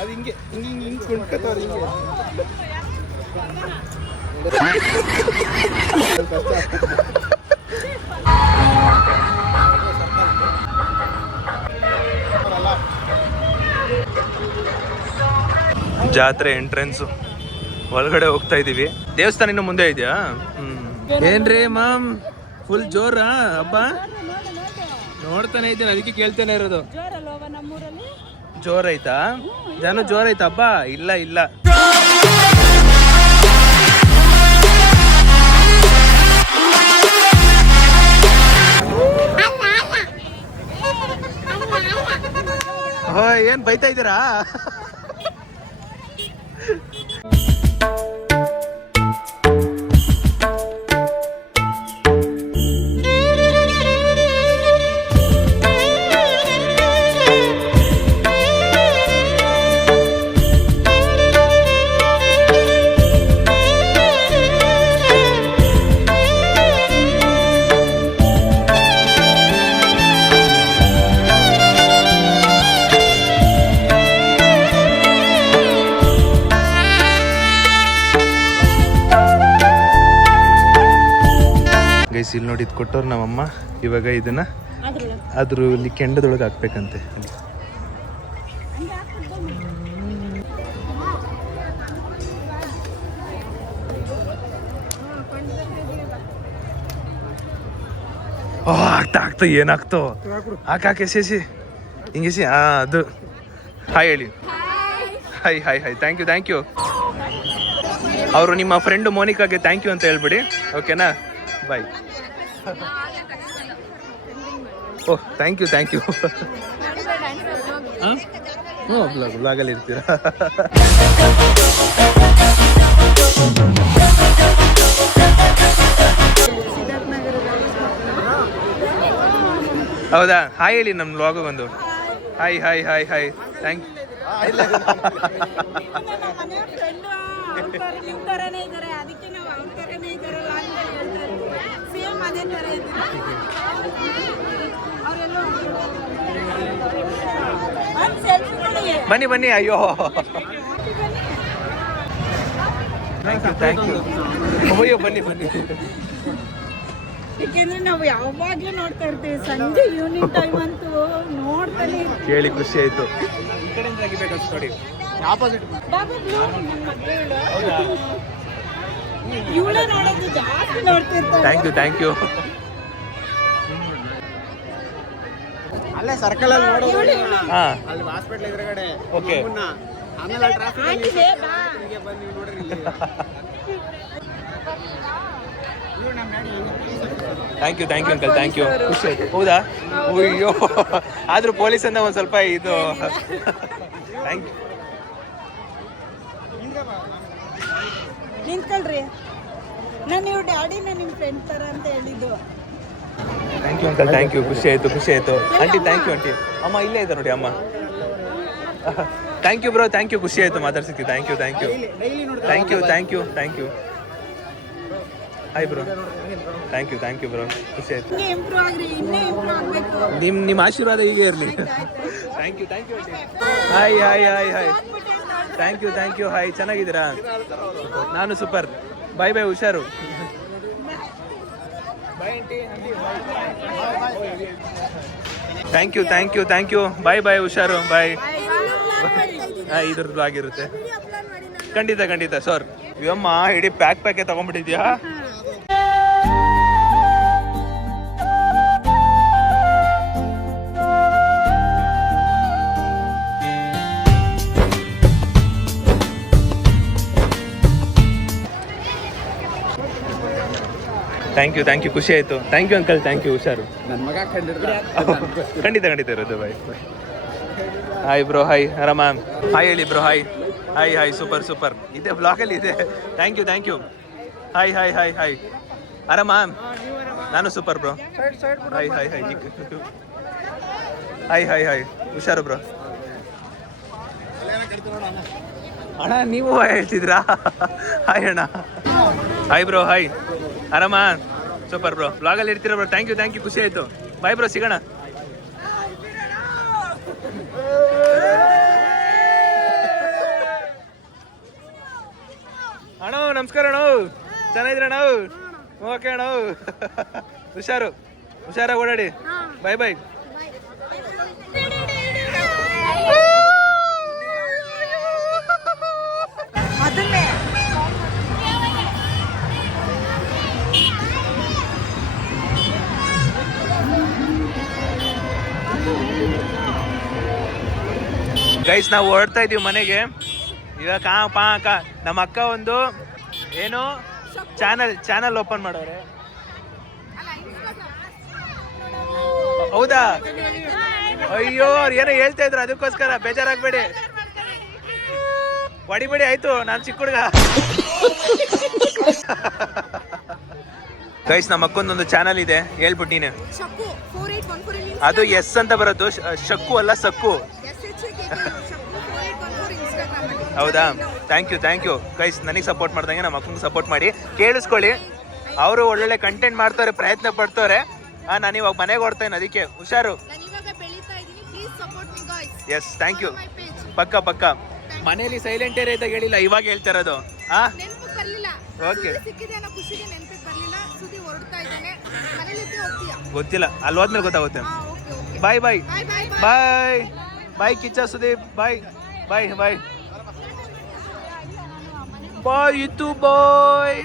Speaker 1: ಅದು ಹಿಂಗೆ ಹಿಂಗೆ ಹಿಂಗೆ ಹಿಂಗೆ ಕುಣ್ಕತ್ತವ್ರು ಹಿಂಗೆ. ಜಾತ್ರೆ ಎಂಟ್ರೆನ್ಸು ಒಳಗಡೆ ಹೋಗ್ತಾ ಇದೀವಿ. ದೇವಸ್ಥಾನ ಇನ್ನು ಮುಂದೆ ಇದೆಯಾ? ಏನ್ರಿ ಮಾಮ್? ಫುಲ್ ಜೋರ? ಹಬ್ಬ? ನೋಡ್ತಾನೆ ಇದ್ದೇನೆ ಅದಕ್ಕೆ ಕೇಳ್ತಾನೆ ಇರೋದು. ಜೋರ್ ಐತಾ ಜನ ಜೋರ್ ಐತಾ ಹಬ್ಬ? ಇಲ್ಲ ಇಲ್ಲ. ಏನ್ ಬೈತಾ ಇದ್ದೀರಾ? ಕೊಟ್ಟವ್ರು ನಮ್ಮಮ್ಮ. ಇವಾಗ ಇದನ್ನ ಅದ್ರ ಇಲ್ಲಿ ಕೆಂಡದೊಳಗೆ ಹಾಕ್ಬೇಕಂತೆ. ಆಗ್ತಾ ಆಗ್ತಾ, ಏನಾಗ್ತೋ? ಹಾಕಾಕೆ ಎಸೆಸಿ ಹಿಂಗೆಸಿ ಹಾ ಅದು. ಹಾಯ್ ಹೇಳಿ. Hi hi hi thank you thank you ಅವರು ನಿಮ್ಮ ಫ್ರೆಂಡು ಮೋನಿಕಾಗೆ ಥ್ಯಾಂಕ್ ಯು ಅಂತ ಹೇಳ್ಬಿಡಿ. ಓಕೆನಾ bye oh thank you thank you ಹ್ಞೂ ಬ್ಲಾಗ್, ಬ್ಲಾಗಲ್ಲಿ ಇರ್ತೀರಾ? ಹೌದಾ? ಹಾಯ್ ಹೇಳಿ ನಮ್ಮ ಬ್ಲಾಗಿಗೊಂದು hi hi hi
Speaker 3: hi thank you ಅದಕ್ಕೆ ನಾವು ಅವ್ರ ತರನೇ ಇದಾರಲ್ಲ ಅಂತ ಹೇಳ್ತಾ ಇರ್ತೀವಿ ಸೇಮ್ ಅದೇ
Speaker 1: ಬನ್ನಿ ಬನ್ನಿ ಅಯ್ಯೋ. ಥ್ಯಾಂಕ್ ಯು ಥ್ಯಾಂಕ್ ಯು ಅಯ್ಯೋ ಬನ್ನಿ ಬನ್ನಿ.
Speaker 3: ಯಾಕೆಂದ್ರೆ ನಾವು ಯಾವಾಗಲೂ ನೋಡ್ತಾ ಇರ್ತೀವಿ. ಸಂಜೆ ಈವ್ನಿಂಗ್ ಟೈಮ್ ಅಂತೂ ನೋಡ್ತಾನೆ.
Speaker 1: ಕೇಳಿ ಖುಷಿ ಆಯ್ತು. ಈ ಕಡೆಯಿಂದ ತೆಗಿಬೇಕು ನೋಡಿ
Speaker 3: ಬಾಬಾ ಬ್ಲೂ ಮಗಳು
Speaker 1: ಥ್ಯಾಂಕ್ ಯು ಥ್ಯಾಂಕ್ ಯು
Speaker 9: ಅಲ್ಲೇ ಸರ್ಕಲ್ ಅಲ್ಲಿ ನೋಡೋದು.
Speaker 1: ಹಾ.
Speaker 9: ಅಲ್ಲಿ ಹಾಸ್ಪಿಟಲ್ ಎದುರುಗಡೆ
Speaker 1: ಓಕೆ.
Speaker 9: ಆಮೇಲೆ ಟ್ರಾಫಿಕ್ ಅಲ್ಲಿ ಹೀಗೆ ಬಂದು ನೀವು ನೋಡ್ರಿ ಇಲ್ಲಿ.
Speaker 1: Thank you thank you uncle thank you ಖುಷಿ ಆಯ್ತು. ಹೌದಾ? ಅಯ್ಯೋ. ಆದ್ರೂ ಪೊಲೀಸ್ ಅಂತ ಒಂದು ಸ್ವಲ್ಪ ಇದು. ಥ್ಯಾಂಕ್ ಯು
Speaker 10: ನಿಂತ್ಕೊಳ್ರಿ. ನಾನು ನೀವು ಡ್ಯಾಡಿನ ನಿಮ್ಮ ಫ್ರೆಂಡ್ ತರ ಅಂತ ಹೇಳಿದ್ದು.
Speaker 1: Thank you uncle thank you ಖುಷಿ ಆಯ್ತು ಖುಷಿ ಆಯ್ತು. ಆಂಟಿ ಥ್ಯಾಂಕ್ ಯು ಆಂಟಿ ಅಮ್ಮ ಇಲ್ಲೇ ಇದೆ ನೋಡಿ ಅಮ್ಮ. Thank you bro thank you ಖುಷಿ ಆಯ್ತು ಮಾತಾಡ್ಸಿದ್ವಿ thank you
Speaker 9: thank you
Speaker 1: thank you thank you thank you hi bro thank you thank you bro ಖುಷಿ ಆಯ್ತು. ನಿಮ್ಮ ನಿಮ್ಮ ಆಶೀರ್ವಾದ ಹೀಗೆ ಇರಲಿ. Thank you thank you hi hi hi hi thank you thank you hi ಚೆನ್ನಾಗಿದ್ದೀರಾ? ನಾನು ಸೂಪರ್. ಬಾಯ್ ಬಾಯ್ ಹುಷಾರು. Thank you thank you thank you bye bye ಹುಷಾರು. ಬಾಯ್ ಹಾಂ ಇದ್ರದ್ದು ಆಗಿರುತ್ತೆ. ಖಂಡಿತ ಖಂಡಿತ. ಸರ್ ಇವಮ್ಮ ಇಡೀ ಪ್ಯಾಕ್ ಪ್ಯಾಕೆ ತಗೊಂಡ್ಬಿಟ್ಟಿದ್ಯಾ? ಥ್ಯಾಂಕ್ ಯು ಥ್ಯಾಂಕ್ ಯು ಖುಷಿ ಆಯಿತು. Thank you uncle thank you ಹುಷಾರು.
Speaker 9: ನನ್ನ ಮಗ (laughs)
Speaker 1: ಖಂಡಿತ ಖಂಡಿತ ಇರೋದು ಬಾಯ್ ಹಾಯ್ ಬ್ರೋ ಹಾಯ್ ಆರಾಮ ಹಾಯ್ ಹೇಳಿ bro hi hi hi super super ಇದೆ ಬ್ಲಾಗಲ್ಲಿ ಇದೆ. Thank you thank you hi hi hi hi ಆರಾಮ ನಾನು super bro hi hi hi hi hi hi ಹುಷಾರು ಬ್ರೋ ಅಣ್ಣ ನೀವು ಹೇಳ್ತಿದ್ರಾ? ಹಾಯ್ ಅಣ್ಣ. ಹಾಯ್ ಬ್ರೋ ಹಾಯ್ ಆರಾಮ? ಸೂಪರ್ ಬ್ರೋ ಬ್ಲಾಗಲ್ಲಿ ಇರ್ತೀರ bro thank you thank you ಖುಷಿ ಆಯಿತು. ಬಾಯ್ ಬ್ರೋ ಸಿಗೋಣ. ಅಣ್ಣ ನಮಸ್ಕಾರ ಅಣ್ಣ. ಚೆನ್ನಾಗಿದ್ರ ಅಣ್ಣ? ಓಕೆ ಅಣ್ಣ. ಹುಷಾರು. ಹುಷಾರಾಗಿ ಓಡಾಡಿ. ಬಾಯ್ ಬಾಯ್ ಗೈಸ್ ನಾವು ಓಡ್ತಾ ಇದೀವಿ ಮನೆಗೆ. ಇವಾಗ ಕಾ ಪಾ ಕಾ ನಮ್ಮ ಅಕ್ಕ ಒಂದು ಏನು? ಚಾನಲ್ ಚಾನಲ್ ಓಪನ್ ಮಾಡೋರೆ. ಹೌದಾ? ಅಯ್ಯೋ ಅವ್ರು ಏನೋ ಹೇಳ್ತಾ ಇದ್ರು ಅದಕ್ಕೋಸ್ಕರ ಬೇಜಾರಾಗ್ಬೇಡಿ. ಹೊಡಿಬೇಡಿ ಆಯ್ತು ನಾನು ಚಿಕ್ಕ ಹುಡುಗ. ಗೈಸ್ ನಮ್ಮ ಅಕ್ಕೊಂದೊಂದು ಚಾನಲ್ ಇದೆ ಹೇಳ್ಬಿಟ್ಟು ನೀನು.
Speaker 10: ಶಕ್ಕು ಫೋರ್ ಏಟ್
Speaker 1: ಅದು ಎಸ್ ಅಂತ ಬರೋದು ಶಕ್ಕು ಅಲ್ಲ ಸಕ್ಕು. ಹೌದಾ? Thank you thank you guys ನನಗೆ ಸಪೋರ್ಟ್ ಮಾಡ್ದಂಗೆ ನಮ್ಮ ಮಕ್ಕಳಿಗೆ ಸಪೋರ್ಟ್ ಮಾಡಿ. ಕೇಳಿಸ್ಕೊಳ್ಳಿ. ಅವರು ಒಳ್ಳೊಳ್ಳೆ ಕಂಟೆಂಟ್ ಮಾಡ್ತಾರೆ ಪ್ರಯತ್ನ ಪಡ್ತಾರೆ. ಆ ನಾನು ಇವಾಗ ಮನೆಗೆ ಹೊಡ್ತೇನೆ ಅದಕ್ಕೆ ಹುಷಾರು. ಎಸ್ ಥ್ಯಾಂಕ್ ಯು ಪಕ್ಕ ಪಕ್ಕ. ಮನೇಲಿ ಸೈಲೆಂಟ್ ಏರಿಯಾ ಇದ್ದಾಗ ಹೇಳಿಲ್ಲ ಇವಾಗ ಹೇಳ್ತಾ ಇರೋದು. ಆ?
Speaker 10: ಬರಲಿಲ್ಲ.
Speaker 1: ಓಕೆ ಗೊತ್ತಿಲ್ಲ. ಅಲ್ಲಿ ಹೋದ್ಮೇಲೆ ಗೊತ್ತಾಗುತ್ತೆ.
Speaker 10: ಹಾ
Speaker 1: ಬಾಯ್ ಬಾಯ್
Speaker 10: ಬಾಯ್ ಬಾಯ್
Speaker 1: ಕಿಚ್ಚ ಸುದೀಪ್ ಬಾಯ್ ಬಾಯ್ ಬಾಯ್ ಬಾಯ್ ಇತ್ತು ಬಾಯ್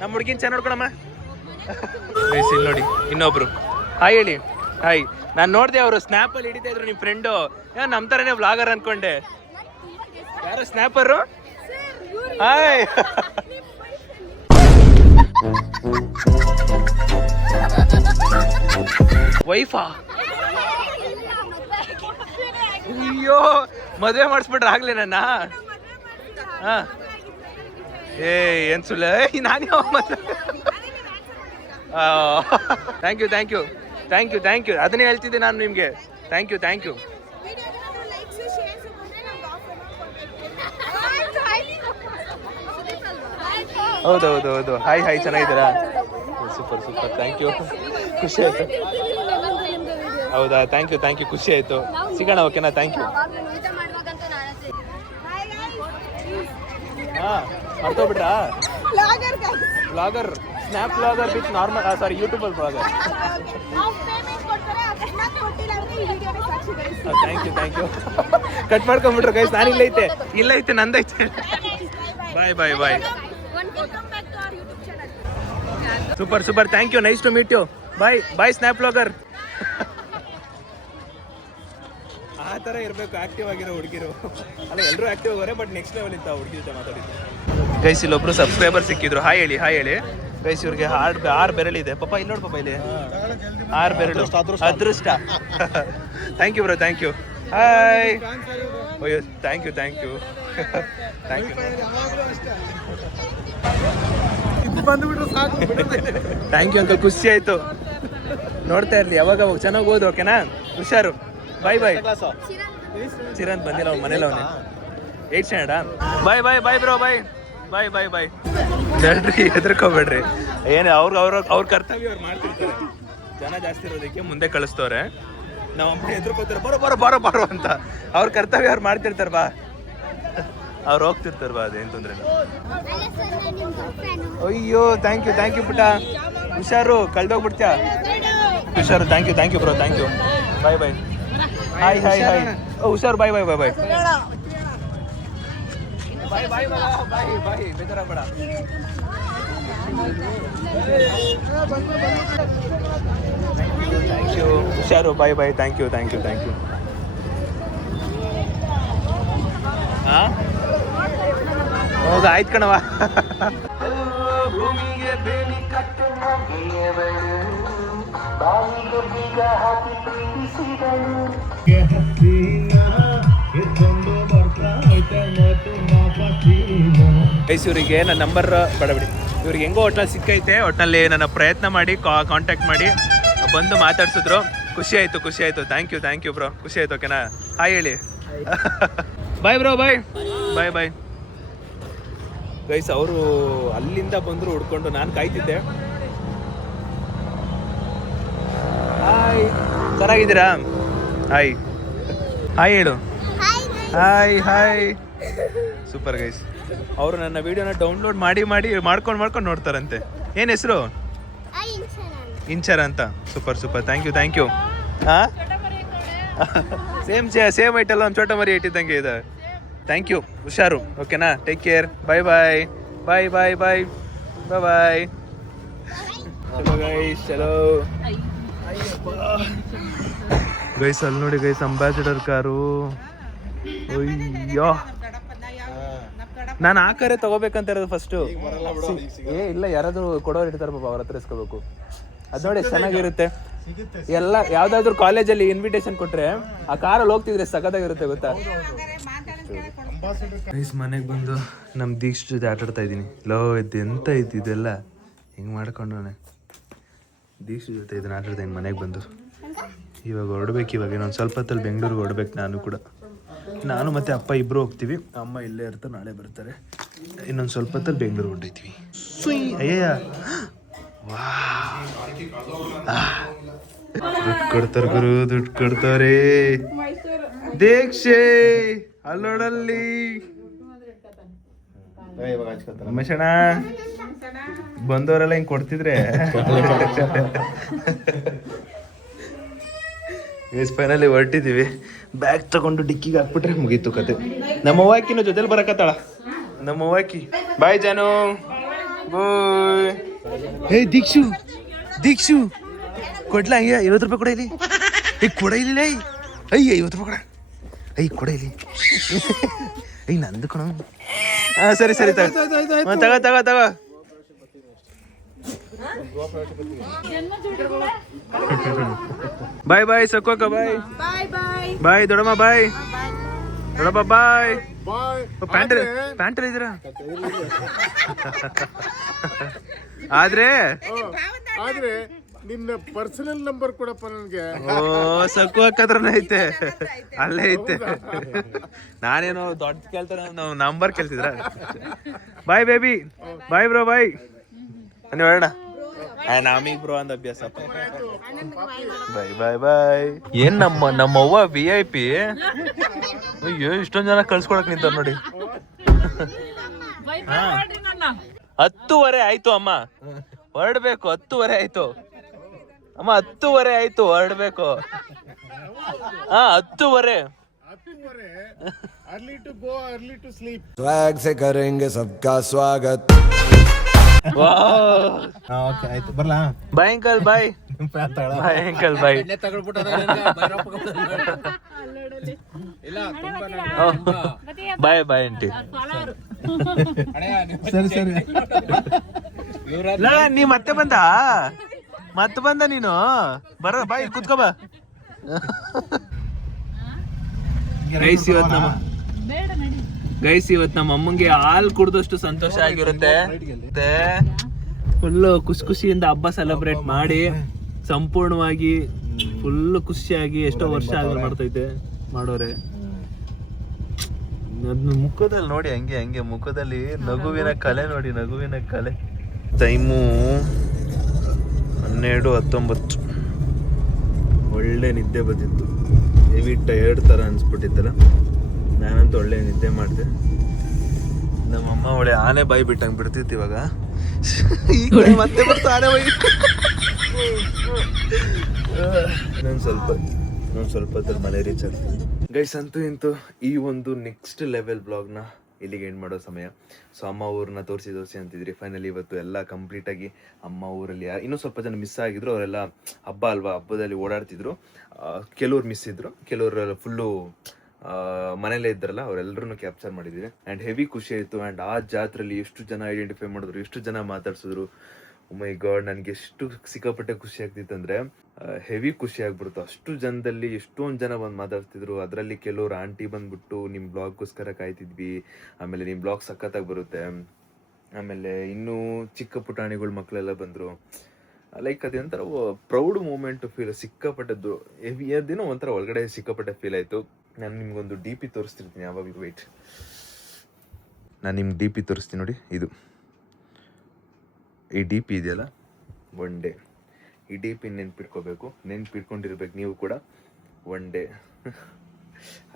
Speaker 1: ನಮ್ಮ ಹುಡುಗಿನ ಚೆನ್ನಾಗಿ ನೋಡ್ಕೊಳಮ್ಮ ಇಲ್ಲಿ ನೋಡಿ ಇನ್ನೊಬ್ರು. ಹಾಯ್ ಹೇಳಿ. ಹಾಯ್ ನಾನು ನೋಡಿದೆ ಅವರು ಸ್ನ್ಯಾಪಲ್ಲಿ ಹಿಡಿತಾ ಇದ್ರು ನಿಮ್ಮ ಫ್ರೆಂಡು ಏ ನಮ್ಮ ಥರನೇ ವ್ಲಾಗರ್ ಅನ್ಕೊಂಡೆ. ಯಾರು ಸ್ನ್ಯಾಪರು ಹಾಯ್ ವೈಫಾ ಅಯ್ಯೋ, ಮದುವೆ ಮಾಡಿಸ್ಬಿಟ್ರೆ ಆಗ್ಲಿ ನನ್ನ? ಏ, ಏನ್ ಸುಳ್ಳ? ನಾನು thank you thank you thank you thank you ಅದನ್ನೇ ಹೇಳ್ತಿದ್ದೆ ನಾನು ನಿಮಗೆ. ಥ್ಯಾಂಕ್ ಯು ಥ್ಯಾಂಕ್ ಯು
Speaker 10: ಹೌದೌದು
Speaker 1: ಹೌದು ಹಾಯ್ ಹಾಯ್ ಚೆನ್ನಾಗಿದ್ದೀರಾ? ಸೂಪರ್ ಸೂಪರ್ ಥ್ಯಾಂಕ್ ಯು ಖುಷಿ ಆಯ್ತು. ಹೌದಾ? ಥ್ಯಾಂಕ್ ಯು ಥ್ಯಾಂಕ್ ಯು ಖುಷಿ ಆಯ್ತು. ಸಿಗೋಣ ಓಕೆನಾ ಥ್ಯಾಂಕ್ ಯು ಹಾಂ ಮರ್ತೋಗ್ಬಿಟ್ರಾ? Blogger snap blogger with normal sorry ಯೂಟ್ಯೂಬಲ್
Speaker 10: blogger
Speaker 1: thank you thank you cut ಮಾಡ್ಕೊಂಬಿಟ್ರು guys ನಾನು ಇಲ್ಲೈತೆ ಇಲ್ಲೈತೆ ನಂದೈತೆ bye bye
Speaker 10: bye
Speaker 1: super super thank you nice to meet you bye bye snap blogger ಆ ಥರ ಇರಬೇಕು ಆಕ್ಟಿವ್ ಆಗಿರೋ ಹುಡುಗಿರು. ಅಲ್ಲ ಎಲ್ಲರೂ ಆಕ್ಟಿವ್ ಆಗೋರೆ ಬಟ್ ನೆಕ್ಸ್ಟ್ ಲೆವೆಲ್ ಇತ್ತು ಹುಡುಗಿ ಜೊತೆ ಮಾತಾಡಿದ್ದು ಗೈಸ್ ಇಲ್ಲೊಬ್ರು ಸಬ್ಸ್ಕ್ರೈಬರ್ ಸಿಕ್ಕಿದ್ರು. ಹಾಯ್ ಹೇಳಿ ಹಾಯ್ ಹೇಳಿ. ಗೈಸ್ ಇವ್ರಿಗೆ ಆರ್ ಆರು ಬೆರಳಿದೆ ಪಾಪ ಇಲ್ಲಿ ನೋಡಿ ಪಾಪ ಇಲ್ಲಿ. ಆರು ಬೆರಳು. ಅದೃಷ್ಟ thank you bro thank you hi ಅಯ್ಯೋ thank you thank you thank you thank you uncle ಖುಷಿ ಆಯ್ತು. ನೋಡ್ತಾ ಇರ್ಲಿ ಯಾವಾಗ ಚೆನ್ನಾಗಿ ಓದು ಓಕೆನಾ ಹುಷಾರು. ಬಾಯ್ ಬಾಯ್ ಚಿರಂತ್ ಬಂದಿಲ್ಲ ಅವ್ನ ಮನೇಲಿ ಅವನೇ. ಏಟ್ ಸ್ಟ್ಯಾಂಡರ್ಡಾ ಬಾಯ್ ಬಾಯ್ ಬಾಯ್ ಬ್ರೋ ಬಾಯ್ ಬಾಯ್ ಬಾಯ್ ಬಾಯ್ ನಡ್ರಿ ಹೆದರ್ಕೋಬೇಡ್ರಿ. ಏನು ಅವ್ರಿಗೆ ಅವ್ರ ಅವ್ರ ಕರ್ತವ್ಯ ಅವ್ರು ಮಾಡ್ತಿರ್ತಾರೆ. ಜನ ಜಾಸ್ತಿ ಇರೋದಕ್ಕೆ ಮುಂದೆ ಕಳಿಸ್ತವ್ರೆ. ನಾವು ಅಮ್ಮ ಹೆದರ್ಕೋತಾರೆ ಬರೋ ಬರೋ ಬರೋ ಬರೋ ಅಂತ. ಅವ್ರ ಕರ್ತವ್ಯ ಅವ್ರು ಮಾಡ್ತಿರ್ತಾರೆ ಬಾ. ಅವ್ರು ಹೋಗ್ತಿರ್ತಾರೆ ಬಾ ಅದೇನು ತೊಂದರೆ ಅಯ್ಯೋ ಥ್ಯಾಂಕ್ ಯು ಥ್ಯಾಂಕ್ ಯು ಪುಟ್ಟ. ಹುಷಾರು ಕಳ್ದೋಗ್ಬಿಡ್ತೀಯ? ಹುಷಾರು thank you thank you bro thank you bye bye hi hi hi oh ಹುಷಾರು bye bye bye bye. Bye bye bye bye ಬೇಜಾರಾಗಬೇಡ. Thank you ಹುಷಾರು bye bye. Thank you thank you thank you ಹಾಂ ಹೋಗ ಆಯ್ತು ಕಣವಾ ಭೂಮಿಗೆ ಬೇಲಿ ಕಟ್ಟು ಇವರಿಗೆ ನನ್ನ ನಂಬರ್ ಬಡಬಿಡಿ. ಇವ್ರಿಗೆ ಹೆಂಗೋ ಹೋಟೆಲ್ ಸಿಕ್ಕೈತೆ ಹೋಟೆಲ್ ನನ್ನ ಪ್ರಯತ್ನ ಮಾಡಿ ಕಾಂಟ್ಯಾಕ್ಟ್ ಮಾಡಿ, ಬಂದು ಮಾತಾಡ್ಸಿದ್ರು. ಖುಷಿ ಆಯ್ತು ಖುಷಿ ಆಯ್ತು. Thank you thank you bro ಖುಷಿ ಆಯ್ತು ಓಕೆನಾ ಹಾಯ್ ಹೇಳಿ. ಬಾಯ್ ಬ್ರೋ ಬಾಯ್ ಬಾಯ್ ಬಾಯ್ ಗೈಸ್ ಅವರು ಅಲ್ಲಿಂದ ಬಂದರು ಹುಡ್ಕೊಂಡು ನಾನು ಕಾಯ್ತಿದ್ದೆ. ಹಾಯ್ ಚೆನ್ನಾಗಿದ್ದೀರಾ? ಹಾಯ್ ಹಾಯ್ ಹೇಳು. ಹಾಯ್ ಹಾಯ್ ಸೂಪರ್ ಗೈಸ್ ಅವರು ನನ್ನ ವಿಡಿಯೋನ ಡೌನ್ಲೋಡ್ ಮಾಡಿ ಮಾಡಿ ಮಾಡ್ಕೊಂಡು ಮಾಡ್ಕೊಂಡು ನೋಡ್ತಾರಂತೆ. ಏನು ಹೆಸರು? ಇಂಚರ ಅಂತ. Super super thank you thank you ಹಾಂ ಸೇಮ್ ಸೇಮ್ ಐಟಲ್ಲ ಒಂದು ಚೋಟ ಮರಿ ಇಟ್ಟಿದ್ದಂಗೆ ಇದೆ. ಥ್ಯಾಂಕ್ ಯು ಹುಷಾರು. ಓಕೆನಾ take care bye bye bye bye bye bye ಬಾಯ್ ಚಲೋ ಗೈಸ್ ಚಲೋ ಗೈಸ್ ಅಲ್ಲಿ ನೋಡಿ ಗೈಸ್ ಅಂಬಾಸಿಡರ್ ಕಾರು. ಅಯ್ಯೋ. ನಾನು ಆ ಕಾರೇ ತಗೋಬೇಕಂತ ಇರೋದು ಫಸ್ಟು ಏ ಇಲ್ಲ ಯಾರಾದ್ರೂ ಕೊಡೋರು ಇರ್ತಾರೆ ಪಾಪ ಅವ್ರ ಹತ್ರ ಇಸ್ಕೋಬೇಕು. ಅದು ನೋಡಿ ಚೆನ್ನಾಗಿರುತ್ತೆ. ಎಲ್ಲ ಯಾವ್ದಾದ್ರು ಕಾಲೇಜಲ್ಲಿ ಇನ್ವಿಟೇಷನ್ ಕೊಟ್ರೆ ಆ ಕಾರಲ್ಲಿ ಹೋಗ್ತಿದ್ರೆ ಸಖತ್ತಾಗಿರುತ್ತೆ ಗೊತ್ತಾ? ಗೈಸ್ ಮನೆಗೆ ಬಂದು ನಮ್ಮ ದೀಕ್ಷ ಜೊತೆ ಆಟಾಡ್ತಾ ಇದ್ದೀನಿ. ಲೋ ಇದ್ದು ಎಂತ ಐತಿ ಇದೆಲ್ಲ? ಹಿಂಗೆ ಮಾಡ್ಕೊಂಡವನೆ ದೀಕ್ಷ ಜೊತೆ ಇದನ್ನ ಆಟ ಆಡ್ತಾ ಮನೆಗೆ ಬಂದು. ಇವಾಗ ಹೊರಡ್ಬೇಕು, ಇವಾಗ ಇನ್ನೊಂದು ಸ್ವಲ್ಪ ಹೊತ್ತಲ್ಲಿ ಬೆಂಗಳೂರಿಗೆ ಹೊರಡ್ಬೇಕು ನಾನು ಕೂಡ. ನಾನು ಮತ್ತೆ ಅಪ್ಪ ಇಬ್ಬರು ಹೋಗ್ತೀವಿ. ಅಮ್ಮ ಇಲ್ಲೇ ಇರ್ತಾರೆ, ನಾಳೆ ಬರ್ತಾರೆ. ಇನ್ನೊಂದು ಸ್ವಲ್ಪ ಹೊತ್ತಲ್ಲಿ ಬೆಂಗಳೂರು ಹೊರಡ್ತೀವಿ ಸುಯ್, ಅಯ್ಯಯ್ಯ. ವಾ ದುಡ್ಡು ಕೊಡ್ತಾರೆ ಗುರು, ದುಡ್ಡು ಕೊಡ್ತಾರೆ. ದೀಕ್ಷೆ, ಅಲ್ಲೋಡಲ್ಲಿ. ರಮೇಶಣ್ಣ ಬಂದವರೆಲ್ಲ ಹಿಂಗ್ ಕೊಡ್ತಿದ್ರೆ. ಫೈನಲಿ ಹೊರಟಿದೀವಿ. ಬ್ಯಾಗ್ ತಗೊಂಡು ಡಿಕ್ಕಿಗೆ ಹಾಕ್ಬಿಟ್ರೆ ಮುಗೀತು ಕತೆ. ನಮ್ಮ ಅವ್ವಾಕಿನ ಜೊತೆಲಿ ಬರಕತ್ತಾಳ? ನಮ್ಮ ಅವ್ವಾಕಿ. ಬಾಯ್ ಜಾನು ಬಾಯ್ ಹೇ ದೀಕ್ಷು. ದೀಕ್ಷು. ಕೊಡ್ಲಾ ಅಯ್ಯ ಐವತ್ತು ರೂಪಾಯಿ ಕೊಡ ಇಲ್ಲಿ. ಏ ಕೊಡ ಇಲ್ಲಿ ಅಯ್ಯ ಐವತ್ತು ರೂಪಾಯಿ ಕೊಡ. ಅಯ್ಯ ಕೊಡ ಇಲ್ಲಿ. ಅಯ್ಯ ನಂದು ಕಣ ಹಾ ಸರಿ ಸರಿ ತಗೋ. ತಗೋ ತಗೋ ತಗ ತಗ. ಬಾಯ್ ಬಾಯ್ ಸಕ್ಕೋಕ ಬಾಯ್.
Speaker 3: Bye bye.
Speaker 1: ಬಾಯ್ ದೊಡಮ್ಮ ಬಾಯ್. ದೊಡಪ್ಪ ಬಾಯ್ ಪ್ಯಾಂಟ್ ಪ್ಯಾಂಟ್ ಇದ್ದೀರಾ ಆದ್ರೆ (laughs)
Speaker 6: ಆದ್ರೆ ನಿನ್ನ ಪರ್ಸನಲ್ ನಂಬರ್ ಕೊಡಪ್ಪ ನನಗೆ.
Speaker 1: ಓ ಸಕ್ಕು ಹಾಕದ್ರನ ಐತೆ. ಅಲ್ಲೇ ಐತೆ. ನಾನೇನೋ ದೊಡ್ಡ ಕೇಳ್ತಾರ ನಾವು number ಕೇಳ್ತಿದ್ರ bye baby bye bro bye. ನೀವು ಹೇಳೋಣ ನಾಮೀಗ್ ಬ್ರೋ ಅಂದ ಅಭ್ಯಾಸ ಬಾಯ್ ಬಾಯ್ ಬಾಯ್ ಏನ್ ನಮ್ಮ ನಮ್ಮವ್ವ ವಿ ಐ ಪಿ ಅಯ್ಯೋ ಇಷ್ಟೊಂದ್ ಜನ ಕಳ್ಸ್ಕೊಳಕ್ ನಿಂತಾರ ನೋಡಿ ಹತ್ತುವರೆ ಆಯ್ತು ಅಮ್ಮ ಹೊರಡ್ಬೇಕು ಹತ್ತುವರೆ ಆಯ್ತು ಅಮ್ಮ ಹತ್ತುವರೆ ಆಯ್ತು ಹೊರಡ್ಬೇಕು ಹಾ ಹತ್ತುವರೆ
Speaker 6: early to go early to sleep
Speaker 5: swag से करेंगे सबका स्वागत
Speaker 6: okay ಆಯ್ತು. ಬರ್ಲಾ?
Speaker 1: Bye uncle bye bye uncle bye bye bye aunty
Speaker 6: ಸರಿ ಸರಿ.
Speaker 1: ಲೇ, ನೀ ಮತ್ತೆ ಬಂದ? ಮತ್ತೆ ಬಂದ ನೀನು? ಬರ ಬಾಯ್ ಕುತ್ಕೋ ಬಾ. ರೈಸ್ ಇವತ್ತು ನಮ್ಮ ಗೈಸ್ ಇವತ್ತು ನಮ್ಮ ಅಮ್ಮಂಗೆ ಹಾಲು ಕುಡ್ದಷ್ಟು ಸಂತೋಷ ಆಗಿರುತ್ತೆ. ಫುಲ್ ಖುಷಿ ಖುಷಿಯಿಂದ ಹಬ್ಬ ಸೆಲೆಬ್ರೇಟ್ ಮಾಡಿ, ಸಂಪೂರ್ಣವಾಗಿ ಫುಲ್ ಖುಷಿಯಾಗಿ ಎಷ್ಟೋ ವರ್ಷ ಆದ್ರೂ ಮಾಡ್ತೈತೆ, ಮಾಡೋರೆ. ಮುಖದಲ್ಲಿ ನೋಡಿ, ಹಂಗೆ ಹಂಗೆ ಮುಖದಲ್ಲಿ ನಗುವಿನ ಕಲೆ ನೋಡಿ, ನಗುವಿನ ಕಲೆ. ಟೈಮು ಹನ್ನೆರಡು ಹತ್ತೊಂಬತ್ತು. ಒಳ್ಳೆ ನಿದ್ದೆ ಬಂದಿತ್ತು. ಹೆವಿ ಟಯರ್ಡ್ ಥರ ಅನ್ಸ್ಬಿಟ್ಟಿತ್ತಲ್ಲ. ನಾನಂತೂ ಒಳ್ಳೆ ನಿದ್ದೆ ಮಾಡಿದೆ. ನಮ್ಮಮ್ಮ ಒಳ್ಳೆ ಆನೆ ಬಾಯಿ ಬಿಟ್ಟಂಗೆ ಬಿಡ್ತಿತ್ತು ಇವಾಗ. ಈಗ ಮತ್ತೆ ಬರ್ತಾ ಆನೆ ಬಾಯಿ? ಇನ್ನೊಂದು ಸ್ವಲ್ಪ ಇನ್ನೊಂದು ಸ್ವಲ್ಪ ಹೊತ್ತಲ್ಲಿ ಮನೆ ರೀಚ್ ಆಗ್ತೀನಿ ಗೈಸ್ ಅಂತೂ ಇಂತೂ ಈ ಒಂದು ನೆಕ್ಸ್ಟ್ ಲೆವೆಲ್ ಬ್ಲಾಗ್ನ ಇಲ್ಲಿಗೆ ಎಂಡ್ ಮಾಡೋ ಸಮಯ. ಸೊ ಅಮ್ಮ ಊರನ್ನ ತೋರಿಸಿ ತೋರಿಸಿ ಅಂತಿದ್ರಿ. ಫೈನಲಿ ಇವತ್ತು ಎಲ್ಲ ಕಂಪ್ಲೀಟಾಗಿ ಅಮ್ಮ ಊರಲ್ಲಿ ಇನ್ನೂ ಸ್ವಲ್ಪ ಜನ ಮಿಸ್ ಆಗಿದ್ರು ಅವರೆಲ್ಲ ಹಬ್ಬ ಅಲ್ವಾ ಹಬ್ಬದಲ್ಲಿ ಓಡಾಡ್ತಿದ್ರು. ಕೆಲವ್ರು ಮಿಸ್ ಇದ್ರು. ಕೆಲವರು ಫುಲ್ಲು ಮನೇಲೇ ಇದ್ರಲ್ಲ ಅವರೆಲ್ಲರೂ ಕ್ಯಾಪ್ಚರ್ ಮಾಡಿದ್ದೀವಿ ಆ್ಯಂಡ್ ಹೆವಿ ಖುಷಿ ಆಯಿತು. ಆ್ಯಂಡ್ ಆ ಜಾತ್ರೆಯಲ್ಲಿ ಎಷ್ಟು ಜನ ಐಡೆಂಟಿಫೈ ಮಾಡಿದ್ರು, ಎಷ್ಟು ಜನ ಮಾತಾಡ್ಸಿದ್ರು. ಮೈ ಗಾಡ್ ನನಗೆ ಎಷ್ಟು ಸಿಕ್ಕಾಪಟ್ಟೆ ಖುಷಿ ಆಗ್ತಿತ್ತು ಅಂದರೆ ಹೆವಿ ಖುಷಿ ಆಗ್ಬಿಡ್ತು. ಅಷ್ಟು ಜನದಲ್ಲಿ ಎಷ್ಟೊಂದು ಜನ ಬಂದು ಮಾತಾಡ್ತಿದ್ರು. ಅದರಲ್ಲಿ ಕೆಲವರು ಆಂಟಿ ಬಂದ್ಬಿಟ್ಟು ನಿಮ್ಮ ಬ್ಲಾಗ್ಗೋಸ್ಕರ ಕಾಯ್ತಿದ್ವಿ. ಆಮೇಲೆ ನಿಮ್ಮ ಬ್ಲಾಗ್ ಸಖತ್ತಾಗಿ ಬರುತ್ತೆ. ಆಮೇಲೆ ಇನ್ನೂ ಚಿಕ್ಕ ಪುಟಾಣಿಗಳು ಮಕ್ಕಳೆಲ್ಲ ಬಂದರು. ಲೈಕ್ ಅದೊಂಥರ ಪ್ರೌಡ್ ಮೂಮೆಂಟ್ ಫೀಲ್ ಸಿಕ್ಕಾಪಟ್ಟದ್ದು ಹೆವಿ ದಿನ ಒಂಥರ ಒಳಗಡೆ ಸಿಕ್ಕಾಪಟ್ಟೆ ಫೀಲ್ ಆಯಿತು. ನಾನು ನಿಮ್ಗೊಂದು ಡಿ ಪಿ ತೋರಿಸ್ತಿರ್ತೀನಿ, ಯಾವಾಗಲೂ ವೆಯ್ಟ್ ನಾನು ನಿಮ್ಗೆ ಡಿ ಪಿ ತೋರಿಸ್ತೀನಿ ನೋಡಿ, ಇದು. ಈ ಡಿ ಪಿ ಇದೆಯಲ್ಲ? ಒನ್ ಡೇ ಈ ಡಿ ಪಿ ನೆನ್ಪಿಟ್ಕೋಬೇಕು. ನೆನ್ಪಿಟ್ಕೊಂಡಿರ್ಬೇಕು ನೀವು ಕೂಡ. ಒನ್ ಡೇ (laughs)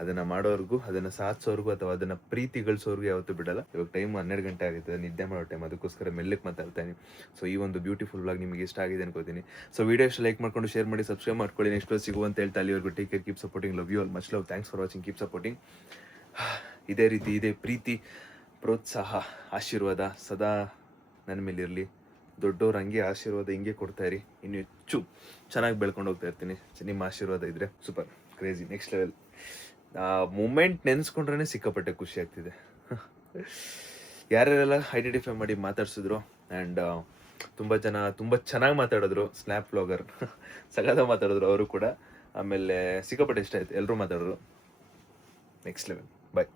Speaker 1: ಅದನ್ನು ಮಾಡೋರ್ಗೂ, ಅದನ್ನು ಸಾಧಿಸೋರ್ಗು ಅಥವಾ ಅದನ್ನು ಪ್ರೀತಿ ಗಳಿಸೋರ್ಗು ಯಾವತ್ತೂ ಬಿಡಲ್ಲ. ಇವಾಗ ಟೈಮ್ ಹನ್ನೆರಡು ಗಂಟೆ ಆಗುತ್ತೆ, ನಿದ್ದೆ ಮಾಡೋ ಟೈಮ್ ಅದಕ್ಕೋಸ್ಕರ ಮೆಲ್ಲಕ್ಕೆ ಮಾತಾಡ್ತಾ ಇದೀನಿ. ಸೊ ಈ ಒಂದು ಬ್ಯೂಟಿಫುಲ್ ಬ್ಲಾಗ್ ನಿಮಗೆ ಇಷ್ಟ ಆಗಿದೆ ಅನ್ಕೋತೀನಿ. ಸೊ ವಿಡಿಯೋ ಇಷ್ಟ ಲೈಕ್ ಮಾಡ್ಕೊಂಡು ಶೇರ್ ಮಾಡಿ ಸಬ್ಸ್ಕ್ರೈಬ್ ಮಾಡ್ಕೊಳ್ಳಿ. ನೆಕ್ಸ್ಟ್ ಸಿಗುವಂತ ಹೇಳ್ತಾ ಅಲ್ಲಿವರೆಗೂ take care keep supporting love you all much love thanks for watching keep supporting ಇದೇ ರೀತಿ, ಇದೇ ಪ್ರೀತಿ, ಪ್ರೋತ್ಸಾಹ, ಆಶೀರ್ವಾದ ಸದಾ ನನ್ನ ಮೇಲಿರಲಿ ದೊಡ್ಡವ್ರು ಹಂಗೆ ಆಶೀರ್ವಾದ ಹಿಂಗೆ ಕೊಡ್ತಾ ಇರಿ. ಇನ್ನು ಹೆಚ್ಚು ಚೆನ್ನಾಗಿ ಬೆಳ್ಕೊಂಡು ಹೋಗ್ತಾ ಇರ್ತೀನಿ. ನಿಮ್ಮ ಆಶೀರ್ವಾದ ಇದ್ರೆ ಸೂಪರ್. ಕ್ರೇಜಿ ನೆಕ್ಸ್ಟ್ ಲೆವೆಲ್ ಆ ಮೂಮೆಂಟ್ ನೆನೆಸ್ಕೊಂಡ್ರೆ ಸಿಕ್ಕಾಪಟ್ಟೆ ಖುಷಿ ಆಗ್ತಿದೆ. (laughs) ಯಾರ್ಯಾರೆಲ್ಲ ಐಡೆಂಟಿಫೈ ಮಾಡಿ ಮಾತಾಡ್ಸಿದ್ರು ಆ್ಯಂಡ್ ತುಂಬ ಜನ, ತುಂಬ ಚೆನ್ನಾಗಿ ಮಾತಾಡಿದ್ರು ಸ್ನ್ಯಾಪ್ ಬ್ಲಾಗರ್ ಸಗದ ಮಾತಾಡಿದ್ರು ಅವರು ಕೂಡ. ಆಮೇಲೆ ಸಿಕ್ಕಾಪಟ್ಟೆ ಇಷ್ಟ ಆಯ್ತು. ಎಲ್ಲರೂ ಮಾತಾಡಿದ್ರು. ನೆಕ್ಸ್ಟ್ ಲೆವೆಲ್ ಬಾಯ್